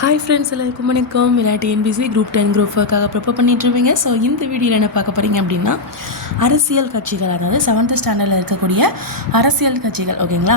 Hi friends எல்லாருக்கும் வணக்கம். விளையாட்டு என்பிசி குரூப் டென் குரூப் ஒர்க்காக ப்ரிப்பேர் பண்ணிட்டு ஸோ இந்த வீடியோவில் என்ன பார்க்க போகிறீங்க அப்படின்னா அரசியல் கட்சிகள் அதாவது செவன்த் ஸ்டாண்டர்டில் இருக்கக்கூடிய அரசியல் கட்சிகள் ஓகேங்களா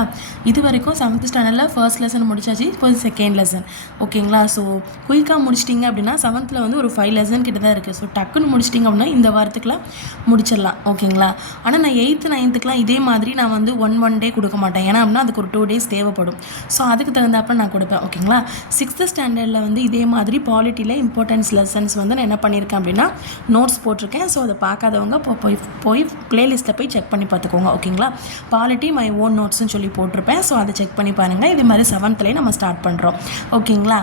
இது வரைக்கும் செவன்த் ஸ்டாண்டர்டில் ஃபர்ஸ்ட் லெசன் முடிச்சாச்சு இப்போ செகண்ட் லெசன் ஓகேங்களா ஸோ குயிக்காக முடிச்சிட்டிங்க அப்படின்னா செவன்த்தில் வந்து ஒரு ஃபைவ் லெசன் கிட்ட தான் இருக்குது ஸோ டக்குன்னு முடிச்சிட்டிங்க அப்படின்னா இந்த வாரத்துக்குலாம் முடிச்சிடலாம் ஓகேங்களா ஆனால் நான் எயித்து நைன்த்துக்குலாம் இதே மாதிரி நான் வந்து ஒன் ஒன் டே கொடுக்க மாட்டேன். ஏன்னா அப்படின்னா அதுக்கு ஒரு டூ டேஸ் தேவைப்படும். ஸோ அதுக்கு தகுந்தாப்புல நான் கொடுப்பேன் ஓகேங்களா சிக்ஸ்த்து ஸ்டாண்டர்டில் வந்து இதே மாதிரி பாலிட்டியில் இம்பார்ட்டன்ஸ் லெசன்ஸ் வந்து நான் என்ன பண்ணியிருக்கேன் அப்படின்னா நோட்ஸ் போட்டிருக்கேன். ஸோ அதை பார்க்காதவங்க இப்போ போய் போய் ப்ளேலிஸ்ட்டில் போய் செக் பண்ணி பார்த்துக்கோங்க ஓகேங்களா பாலிட்டி மை ஓன் நோட்ஸ்னு சொல்லி போட்டிருப்பேன். ஸோ அதை செக் பண்ணி பாருங்கள் இதே மாதிரி செவன்த்லேயே நம்ம ஸ்டார்ட் பண்ணுறோம் ஓகேங்களா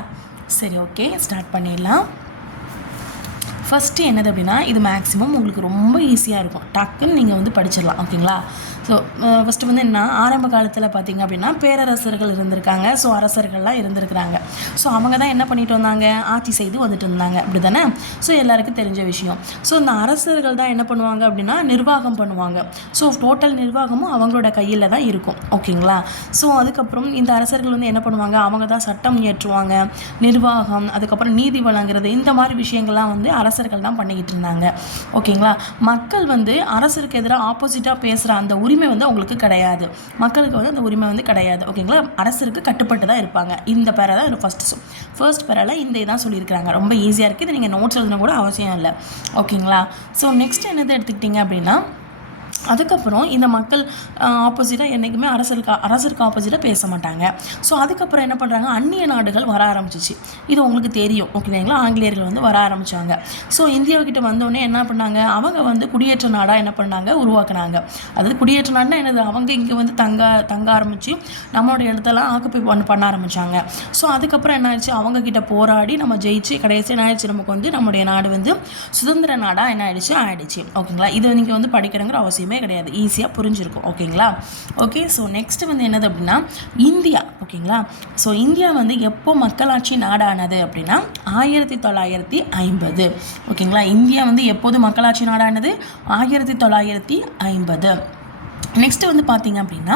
சரி ஓகே ஸ்டார்ட் பண்ணிடலாம். ஃபஸ்ட்டு என்னது அப்படின்னா இது மேக்ஸிமம் உங்களுக்கு ரொம்ப ஈஸியாக இருக்கும். டக்குன்னு நீங்கள் வந்து படிச்சிடலாம் ஓகேங்களா ஸோ ஃபஸ்ட்டு வந்து என்ன ஆரம்ப காலத்தில் பார்த்தீங்க அப்படின்னா பேரரசர்கள் இருந்திருக்காங்க. ஸோ அரசர்கள்லாம் இருந்திருக்கிறாங்க. ஸோ அவங்க தான் என்ன பண்ணிட்டு வந்தாங்க? ஆட்சி செய்து வந்துட்டு இருந்தாங்க. அப்படி தானே ஸோ எல்லாருக்கும் தெரிஞ்ச விஷயம். ஸோ இந்த அரசர்கள் தான் என்ன பண்ணுவாங்க அப்படின்னா நிர்வாகம் பண்ணுவாங்க. ஸோ டோட்டல் நிர்வாகமும் அவங்களோட கையில் தான் இருக்கும் ஓகேங்களா ஸோ அதுக்கப்புறம் இந்த அரசர்கள் வந்து என்ன பண்ணுவாங்க? அவங்க தான் சட்டம் இயற்றுவாங்க. நிர்வாகம் அதுக்கப்புறம் நீதி வழங்குறது இந்த மாதிரி விஷயங்கள்லாம் வந்து அரசர்கள் தான் பண்ணிக்கிட்டு இருந்தாங்க. ஓகேங்களா? மக்கள் வந்து அரசருக்கு எதிராக ஆப்போசிட்டாக பேசுகிற அந்த உரிமை வந்து அவங்களுக்கு கிடையாது. மக்களுக்கு வந்து அந்த உரிமை வந்து கிடையாது. ஓகேங்களா? அரசருக்கு கட்டுப்பட்டு தான் இருப்பாங்க. இந்த பேரை தான் ஃபஸ்ட்டு ஃபர்ஸ்ட் பேரால் இந்த இதான் சொல்லியிருக்கிறாங்க. ரொம்ப ஈஸியாக இருக்குது இது நீங்கள் நோட்ஸ் எழுதணும் கூட அவசியம் இல்லை. ஓகேங்களா? ஸோ நெக்ஸ்ட் என்னது எடுத்துக்கிட்டிங்க அப்படின்னா அதுக்கப்புறம் இந்த மக்கள் ஆப்போசிட்டாக என்றைக்குமே அரசருக்கு அரசருக்கு ஆப்போசிட்டாக பேச மாட்டாங்க. ஸோ அதுக்கப்புறம் என்ன பண்ணுறாங்க அந்நிய நாடுகள் வர ஆரம்பிச்சிச்சு. இது உங்களுக்கு தெரியும் ஓகேங்களா ஆங்கிலேயர்கள் வந்து வர ஆரம்பித்தாங்க ஸோ இந்தியாவுக்கிட்ட வந்தோடனே என்ன பண்ணாங்க? அவங்க வந்து குடியேற்ற நாடாக என்ன பண்ணாங்க? உருவாக்குனாங்க. அதாவது குடியேற்ற நாடுனா என்னது? அவங்க இங்கே வந்து தங்க தங்க ஆரம்பித்து நம்மளோட இடத்தெல்லாம் ஆக்குப்பை பண்ண பண்ண ஆரம்பித்தாங்க ஸோ அதுக்கப்புறம் என்ன ஆயிடுச்சு? அவங்க கிட்ட போராடி நம்ம ஜெயிச்சு கடைசி என்ன ஆயிடுச்சு? நமக்கு வந்து நம்முடைய நாடு வந்து சுதந்திர நாடாக என்ன ஆயிடுச்சு? ஆயிடுச்சு. ஓகேங்களா இது நீங்கள் வந்து படிக்கிறங்கிற அவசியமே கிடையாது. ஈஸியாக புரிஞ்சிருக்கும். ஓகேங்களா ஓகே ஸோ நெக்ஸ்ட் வந்து என்னது அப்படின்னா இந்தியா. ஓகேங்களா ஸோ இந்தியா வந்து எப்போ மக்களாட்சி நாடானது அப்படின்னா ஆயிரத்தி தொள்ளாயிரத்தி ஐம்பது. ஓகேங்களா இந்தியா வந்து எப்போது மக்களாட்சி நாடானது? ஆயிரத்தி தொள்ளாயிரத்தி ஐம்பது. நெக்ஸ்ட்டு வந்து பார்த்தீங்க அப்படின்னா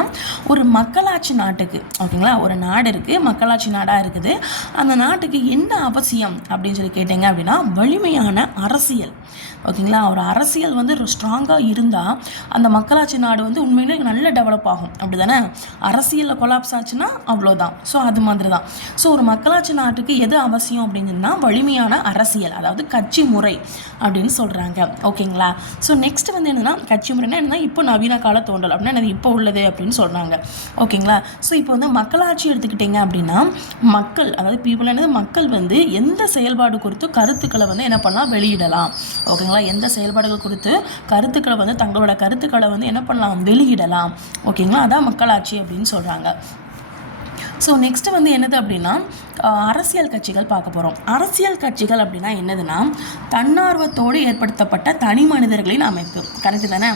ஒரு மக்களாட்சி நாட்டுக்கு ஓகேங்களா? ஒரு நாடு இருக்குது மக்களாட்சி நாடாக இருக்குது. அந்த நாட்டுக்கு என்ன அவசியம் அப்படின்னு சொல்லி கேட்டிங்க அப்படின்னா வலிமையான அரசியல். ஓகேங்களா? ஒரு அரசியல் வந்து ஸ்ட்ராங்காக இருந்தால் அந்த மக்களாட்சி நாடு வந்து உண்மையிலே நல்ல டெவலப் ஆகும். அப்படி தானே அரசியலில் கொலாப்ஸ் ஆச்சுன்னா அவ்வளோதான் ஸோ அது மாதிரி தான் ஸோ ஒரு மக்களாட்சி நாட்டுக்கு எது அவசியம் அப்படின்னா வலிமையான அரசியல் அதாவது கட்சி முறை அப்படின்னு சொல்கிறாங்க ஓகேங்களா? ஸோ நெக்ஸ்ட் வந்து என்னென்னா கட்சி முறைனா என்னென்னா இப்போ நவீன காலத்தோட தோன்றல் அப்படின்னா என்னது? இப்போ உள்ளது அப்படின்னு சொல்கிறாங்க ஓகேங்களா? ஸோ இப்போ வந்து மக்களாட்சி எடுத்துக்கிட்டிங்க அப்படின்னா மக்கள் அதாவது பீப்புள் என்னது? மக்கள் வந்து எந்த செயல்பாடு குறித்து கருத்துக்களை வந்து என்ன பண்ணலாம்? வெளியிடலாம். ஓகேங்களா? எந்த செயல்பாடுகள் குறித்து கருத்துக்களை வந்து தங்களோட கருத்துக்களை வந்து என்ன பண்ணலாம்? வெளியிடலாம். ஓகேங்களா? அதான் மக்களாட்சி அப்படின்னு சொல்கிறாங்க ஸோ நெக்ஸ்ட்டு வந்து என்னது அப்படின்னா அரசியல் கட்சிகள் பார்க்க போகிறோம் அரசியல் கட்சிகள் அப்படின்னா என்னதுன்னா தன்னார்வத்தோடு ஏற்படுத்தப்பட்ட தனி மனிதர்களின் அமைப்பு. கரெக்டு தானே?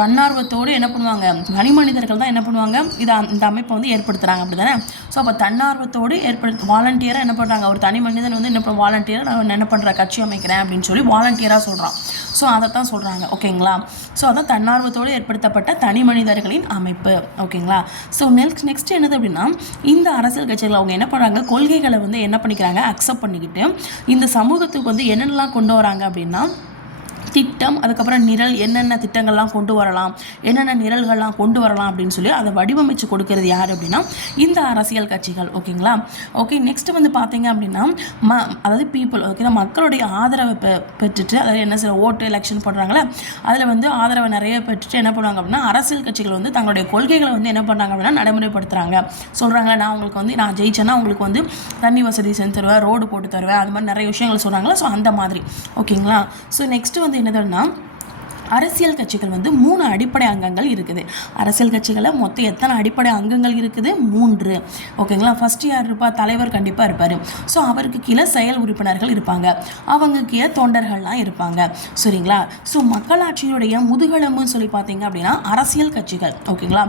தன்னார்வத்தோடு என்ன பண்ணுவாங்க? தனி மனிதர்கள் தான் என்ன பண்ணுவாங்க? இதை இந்த அமைப்பை வந்து ஏற்படுத்துகிறாங்க அப்படி தானே? ஸோ அப்போ தன்னார்வத்தோடு ஏற்படுத்த வாலண்டியராக என்ன பண்ணுறாங்க ஒரு தனி மனிதன் வந்து என்ன பண்ண வாலண்டியராக நான் என்ன பண்ணுற கட்சி அமைக்கிறேன் அப்படின்னு சொல்லி வாலண்டியராக சொல்கிறான் ஸோ அதை தான் சொல்கிறாங்க ஓகேங்களா ஸோ அதான் தன்னார்வத்தோடு ஏற்படுத்தப்பட்ட தனி மனிதர்களின் அமைப்பு. ஓகேங்களா ஸோ நெக்ஸ்ட் நெக்ஸ்ட் என்னது அப்படின்னா இந்த அரசியல் கட்சிகள் அவங்க என்ன பண்ணுறாங்க கொள்கைகளை வந்து என்ன பண்ணிக்கிறாங்க? அக்செப்ட் பண்ணிக்கிட்டு இந்த சமூகத்துக்கு வந்து என்னென்னலாம் கொண்டு வராங்க அப்படின்னா திட்டம் அதுக்கப்புறம் நிரல் என்னென்ன திட்டங்கள்லாம் கொண்டு வரலாம் என்னென்ன நிரல்கள்லாம் கொண்டு வரலாம் அப்படின்னு சொல்லி அதை வடிவமைச்சு கொடுக்கறது யார் அப்படின்னா இந்த அரசியல் கட்சிகள். ஓகேங்களா? ஓகே நெக்ஸ்ட் வந்து பார்த்தீங்க அப்படின்னா ம அதாவது பீப்புள் ஓகேங்களா மக்களுடைய ஆதரவை பெ பெற்றுட்டு அதாவது என்ன சில ஓட்டு எலெக்ஷன் போடுறாங்களே அதில் வந்து ஆதரவை நிறைய பெற்றுட்டு என்ன பண்ணுவாங்க அப்படின்னா அரசியல் கட்சிகள் வந்து தங்களுடைய கொள்கைகளை வந்து என்ன பண்ணுறாங்க அப்படின்னா நடைமுறைப்படுத்துகிறாங்க சொல்கிறாங்க நான் உங்களுக்கு வந்து நான் ஜெயிச்சேன்னா உங்களுக்கு வந்து தண்ணி வசதி செஞ்சு தருவேன் ரோடு போட்டு தருவேன் அது மாதிரி நிறைய விஷயங்கள் சொல்கிறாங்களா ஸோ அந்த மாதிரி. ஓகேங்களா? ஸோ நெக்ஸ்ட் வந்து என்னதுன்னா அரசியல் கட்சிகள் வந்து மூணு அடிப்படை அங்கங்கள் இருக்குது. அரசியல் கட்சிகளில் மொத்தம் எத்தனை அடிப்படை அங்கங்கள் இருக்குது? மூன்று. ஓகேங்களா ஃபஸ்ட்டு யார் இருப்பா? தலைவர் கண்டிப்பாக இருப்பார். ஸோ அவருக்கு கீழே செயல் உறுப்பினர்கள் இருப்பாங்க. அவங்க கீழே தொண்டர்கள்லாம் இருப்பாங்க. சரிங்களா? ஸோ மக்களாட்சியுடைய முதுகெலும்புன்னு சொல்லி பார்த்தீங்க அப்படின்னா அரசியல் கட்சிகள். ஓகேங்களா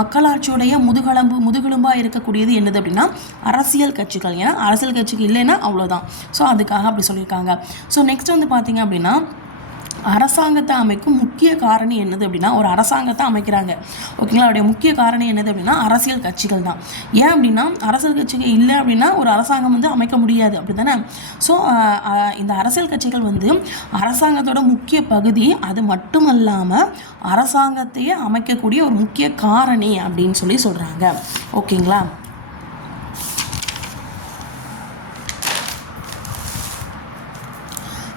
மக்களாட்சியுடைய முதுகெலும்பு முதுகெலும்பாக இருக்கக்கூடியது என்னது அப்படின்னா அரசியல் கட்சிகள். ஏன்னா அரசியல் கட்சிகள் இல்லைன்னா அவ்வளோதான் ஸோ அதுக்காக அப்படி சொல்லியிருக்காங்க. ஸோ நெக்ஸ்ட் வந்து பார்த்தீங்க அப்படின்னா அரசாங்கத்தை அமைக்கும் முக்கிய காரணி என்னது அப்படின்னா ஒரு அரசாங்கத்தை அமைக்கிறாங்க. ஓகேங்களா? அவருடைய முக்கிய காரணி என்னது அப்படின்னா அரசியல் கட்சிகள் தான். ஏன் அப்படின்னா அரசியல் கட்சிகள் இல்லை அப்படின்னா ஒரு அரசாங்கம் வந்து அமைக்க முடியாது. அப்படி தானே ஸோ இந்த அரசியல் கட்சிகள் வந்து அரசாங்கத்தோட முக்கிய பகுதி அது மட்டும் இல்லாமல் அரசாங்கத்தையே அமைக்கக்கூடிய ஒரு முக்கிய காரணி அப்படின்னு சொல்லி சொல்கிறாங்க ஓகேங்களா?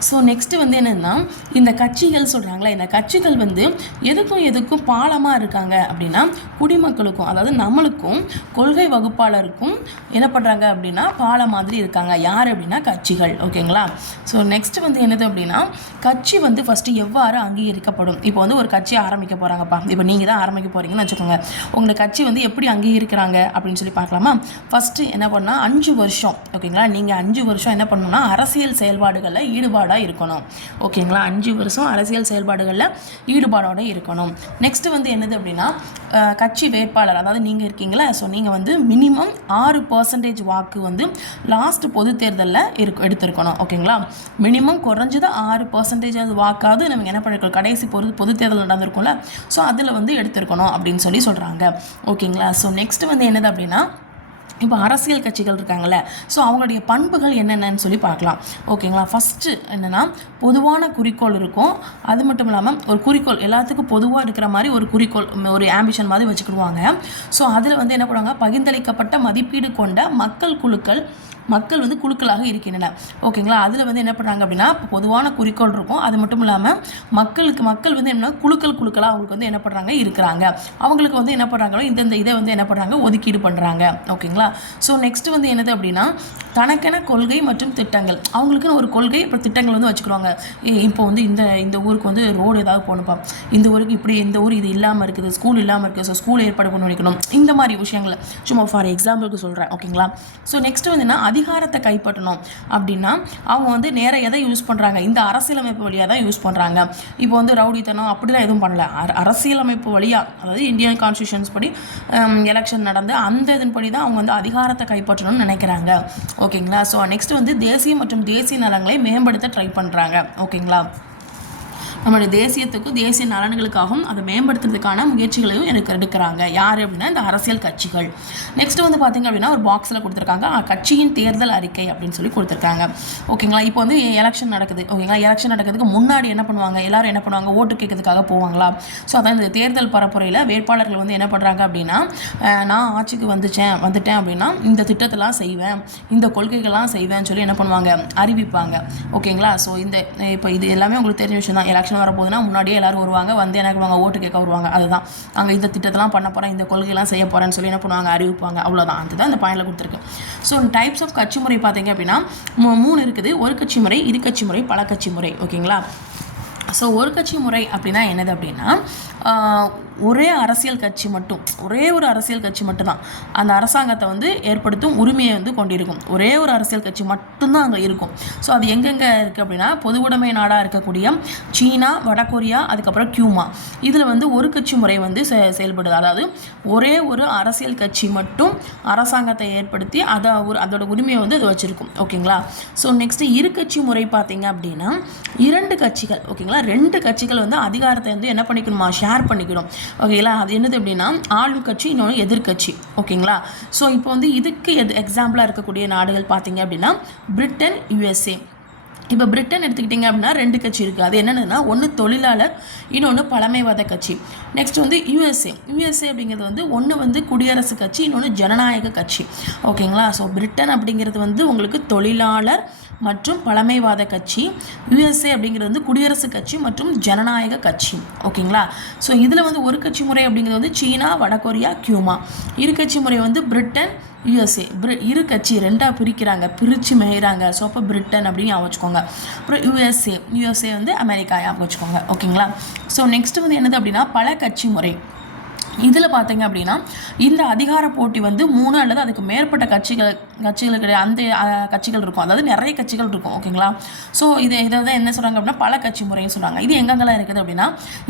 ஸோ நெக்ஸ்ட்டு வந்து என்னென்னா இந்த கட்சிகள் சொல்கிறாங்களே இந்த கட்சிகள் வந்து எதுக்கும் எதுக்கும் பாலமாக இருக்காங்க அப்படின்னா குடிமக்களுக்கும் அதாவது நம்மளுக்கும் கொள்கை வகுப்பாளருக்கும் என்ன பண்ணுறாங்க அப்படின்னா பாலம் மாதிரி இருக்காங்க. யார் அப்படின்னா கட்சிகள் ஓகேங்களா? ஸோ நெக்ஸ்ட் வந்து என்னது அப்படின்னா கட்சி வந்து ஃபஸ்ட்டு எவ்வாறு அங்கீகரிக்கப்படும்? இப்போ வந்து ஒரு கட்சி ஆரம்பிக்க போகிறாங்கப்பா இப்போ நீங்கள் தான் ஆரம்பிக்க போகிறீங்கன்னு வச்சுக்கோங்க. உங்களை கட்சி வந்து எப்படி அங்கீகரிக்கிறாங்க அப்படின்னு சொல்லி பார்க்கலாமா? ஃபஸ்ட்டு என்ன பண்ணால் அஞ்சு வருஷம் ஓகேங்களா? நீங்கள் அஞ்சு வருஷம் என்ன பண்ணணும்னா அரசியல் செயல்பாடுகளில் ஈடுபாடாக இருக்கணும் ஓகேங்களா? அஞ்சு வருஷம் அரசியல் செயல்பாடுகளில் ஈடுபாடோடு இருக்கணும். நெக்ஸ்ட்டு வந்து என்னது அப்படின்னா கட்சி வேட்பாளர் அதாவது நீங்கள் இருக்கீங்களா ஸோ நீங்கள் வந்து மினிமம் ஆறு பர்சன்டேஜ் வாக்கு வந்து லாஸ்ட் பொது தேர்தலில் இருக்கு எடுத்திருக்கணும். ஓகேங்களா மினிமம் குறைஞ்சது ஆறு பர்சன்டேஜ் வாக்காவது நம்ம என்ன பண்ணிருக்கோம்? கடைசி பொது பொது தேர்தல் நடந்திருக்கும்ல ஸோ அதில் வந்து எடுத்திருக்கணும் அப்படின்னு சொல்லி சொல்கிறாங்க ஓகேங்களா ஸோ நெக்ஸ்ட் வந்து என்னது அப்படின்னா இப்போ அரசியல் கட்சிகள் இருக்காங்கல்ல ஸோ அவங்களுடைய பண்புகள் என்னென்னு சொல்லி பார்க்கலாம். ஓகேங்களா ஃபஸ்ட்டு என்னென்னா பொதுவான குறிக்கோள் இருக்கும். அது மட்டும் இல்லாமல் ஒரு குறிக்கோள் எல்லாத்துக்கும் பொதுவாக இருக்கிற மாதிரி ஒரு குறிக்கோள் ஒரு ஆம்பிஷன் மாதிரி வச்சுக்கிடுவாங்க. ஸோ அதில் வந்து என்ன பண்ணுவாங்க? பகிர்ந்தளிக்கப்பட்ட மதிப்பீடு கொண்ட மக்கள் குழுக்கள் மக்கள் வந்து குழுக்களாக இருக்கின்றன. ஓகேங்களா அதில் வந்து என்ன பண்ணுறாங்க அப்படின்னா பொதுவான குறிக்கோள் இருக்கும். அது மட்டும் இல்லாமல் மக்களுக்கு மக்கள் வந்து என்ன குழுக்கள் குழுக்களாக அவங்களுக்கு வந்து என்ன பண்ணுறாங்க இருக்கிறாங்க. அவங்களுக்கு வந்து என்ன பண்ணுறாங்களோ இந்தந்த இதை வந்து என்ன பண்ணுறாங்க ஒதுக்கீடு பண்ணுறாங்க ஓகேங்களா ஸோ நெக்ஸ்ட்டு வந்து என்னது அப்படின்னா தனக்கென கொள்கை மற்றும் திட்டங்கள். அவங்களுக்குன்னு ஒரு கொள்கை இப்போ திட்டங்கள் வந்து வச்சுக்கிறாங்க இப்போ வந்து இந்த இந்த ஊருக்கு வந்து ரோடு ஏதாவது போகணுப்பா இந்த ஊருக்கு இப்படி இந்த ஊர் இது இல்லாமல் இருக்குது ஸ்கூல் இல்லாமல் இருக்குது ஸோ ஸ்கூல் ஏற்பாடு பண்ணி வைக்கணும். இந்த மாதிரி விஷயங்களை. சும்மா ஃபார் எக்ஸாம்பிளுக்கு சொல்கிறேன் ஓகேங்களா? ஸோ நெக்ஸ்ட்டு வந்து என்ன அதிகாரத்தை கைப்பற்றணும். அப்படின்னா அவங்க வந்து நேர எதை யூஸ் பண்ணுறாங்க இந்த அரசியலமைப்பு வழியாக தான் யூஸ் பண்ணுறாங்க இப்போ வந்து ரவுடித்தனம் அப்படிலாம் எதுவும் பண்ணல. அர- அரசியலமைப்பு வழியாக அதாவது இந்தியன் கான்ஸ்டியூஷன்ஸ் படி எலெக்ஷன் நடந்து அந்த இதன்படி தான் அவங்க வந்து அதிகாரத்தை கைப்பற்றணும்னு நினைக்கிறாங்க. ஓகேங்களா ஸோ நெக்ஸ்ட் வந்து தேசிய மற்றும் தேசிய நலங்களை மேம்படுத்த ட்ரை பண்ணுறாங்க ஓகேங்களா நம்மளுடைய தேசியத்துக்கும் தேசிய நலன்களுக்காகவும் அதை மேம்படுத்துறதுக்கான முயற்சிகளையும் எனக்கு எடுக்கிறாங்க. யார் அப்படின்னா இந்த அரசியல் கட்சிகள். நெக்ஸ்ட் வந்து பார்த்தீங்க அப்படின்னா ஒரு பாக்ஸில் கொடுத்துருக்காங்க. கட்சியின் தேர்தல் அறிக்கை அப்படின்னு சொல்லி கொடுத்துருக்காங்க. ஓகேங்களா இப்போ வந்து எலெக்ஷன் நடக்குது. ஓகேங்களா எலெக்ஷன் நடக்கிறதுக்கு முன்னாடி என்ன பண்ணுவாங்க? எல்லாரும் என்ன பண்ணுவாங்க? ஓட்டு கேட்கறதுக்காக போவாங்களா? ஸோ அதான் இந்த தேர்தல் பரப்புரையில் வேட்பாளர்கள் வந்து என்ன பண்ணுறாங்க அப்படின்னா நான் ஆட்சிக்கு வந்துச்சேன் வந்துட்டேன் அப்படின்னா இந்த திட்டத்தெல்லாம் செய்வேன் இந்த கொள்கைகள்லாம் செய்வேன்னு சொல்லி என்ன பண்ணுவாங்க? அறிவிப்பாங்க. ஓகேங்களா ஸோ இந்த இப்போ இது எல்லாமே உங்களுக்கு தெரிஞ்ச விஷயம் தான் எலெக்ஷன் வரப்போகுதுன்னா முன்னாடியே எல்லாரும் வருவாங்க வந்து என்ன பண்ணுவாங்க ஓட்டு கேட்க வருவாங்க. அதுதான். அங்கே இந்த திட்டத்தெல்லாம் பண்ண போகிறேன் இந்த கொள்கையெல்லாம் செய்ய போகிறேன்னு சொல்லி என்ன பண்ணுவாங்க அறிவிப்பாங்க. அவ்வளோதான் அதுதான் இந்த பாயிண்டில் கொடுத்துருக்கு. ஸோ டைப்ஸ் ஆஃப் கட்சி முறை பார்த்தீங்க அப்படின்னா மூணு இருக்குது. ஒரு கட்சி முறை இரு கட்சி முறை பல கட்சி முறை. ஓகேங்களா? ஸோ ஒரு கட்சி முறை அப்படின்னா என்னது அப்படின்னா ஒரே அரசியல் கட்சி மட்டும் ஒரே ஒரு அரசியல் கட்சி மட்டும்தான். அந்த அரசாங்கத்தை வந்து ஏற்படுத்தும் உரிமையை வந்து கொண்டிருக்கும். ஒரே ஒரு அரசியல் கட்சி மட்டும்தான் அங்கே இருக்கும். ஸோ அது எங்கெங்கே இருக்குது அப்படின்னா பொதுவுடைமை நாடாக இருக்கக்கூடிய சீனா வடகொரியா அதுக்கப்புறம் கியூமா. இதில் வந்து ஒரு கட்சி முறை வந்து செ செயல்படுது. அதாவது ஒரே ஒரு அரசியல் கட்சி மட்டும் அரசாங்கத்தை ஏற்படுத்தி அதை ஒரு அதோட உரிமையை வந்து அது வச்சுருக்கும். ஓகேங்களா? ஸோ நெக்ஸ்ட்டு இரு கட்சி முறை பார்த்தீங்க அப்படின்னா இரண்டு கட்சிகள் ஓகேங்களா? ரெண்டு கட்சிகள் வந்து அதிகாரத்தை வந்து என்ன பண்ணிக்கணுமா? ஷேர் பண்ணிக்கணும். ஓகேங்களா? அது என்னது அப்படின்னா ஆளும் கட்சி இன்னொன்று எதிர்க்கட்சி. ஓகேங்களா? ஸோ இப்போ வந்து இதுக்கு எது எக்ஸாம்பிளாக இருக்கக்கூடிய நாடுகள் பார்த்தீங்க அப்படின்னா பிரிட்டன் யுஎஸ்ஏ இப்போ பிரிட்டன் எடுத்துக்கிட்டிங்க அப்படின்னா ரெண்டு கட்சி இருக்குது அது என்னென்னா ஒன்று தொழிலாளர் இன்னொன்று பழமைவாத கட்சி. நெக்ஸ்ட் வந்து யூஎஸ்ஏ யூஎஸ்ஏ அப்படிங்கிறது வந்து ஒன்று வந்து குடியரசு கட்சி இன்னொன்று ஜனநாயக கட்சி. ஓகேங்களா? ஸோ பிரிட்டன் அப்படிங்கிறது வந்து உங்களுக்கு தொழிலாளர் மற்றும் பழமைவாத கட்சி யுஎஸ்ஏ அப்படிங்கிறது வந்து குடியரசு கட்சி மற்றும் ஜனநாயக கட்சி. ஓகேங்களா? ஸோ இதில் வந்து ஒரு கட்சி முறை அப்படிங்கிறது வந்து சீனா வடகொரியா கியூமா. இரு கட்சி முறை வந்து பிரிட்டன் யுஎஸ்ஏ பிரி இரு கட்சி ரெண்டாக பிரிக்கிறாங்க பிரித்து மேயிறாங்க. ஸோ அப்போ பிரிட்டன் அப்படின்னு ஞாபகம் வச்சுக்கோங்க. அப்புறம் யுஎஸ்ஏ யுஎஸ்ஏ வந்து அமெரிக்கா ஞாபகம் வச்சுக்கோங்க. ஓகேங்களா? ஸோ நெக்ஸ்ட் வந்து என்னது அப்படின்னா பல கட்சி முறை. இதில் பார்த்தீங்க அப்படின்னா இந்த அதிகார போட்டி வந்து மூணு அல்லது அதுக்கு மேற்பட்ட கட்சிகள் கட்சிகளுக்கு அந்த கட்சிகள் இருக்கும். அதாவது நிறைய கட்சிகள் இருக்கும். ஓகேங்களா ஸோ இது இதை தான் என்ன சொல்கிறாங்க அப்படின்னா பல கட்சி முறைன்னு சொல்கிறாங்க இது எங்கெங்கெல்லாம் இருக்குது அப்படின்னா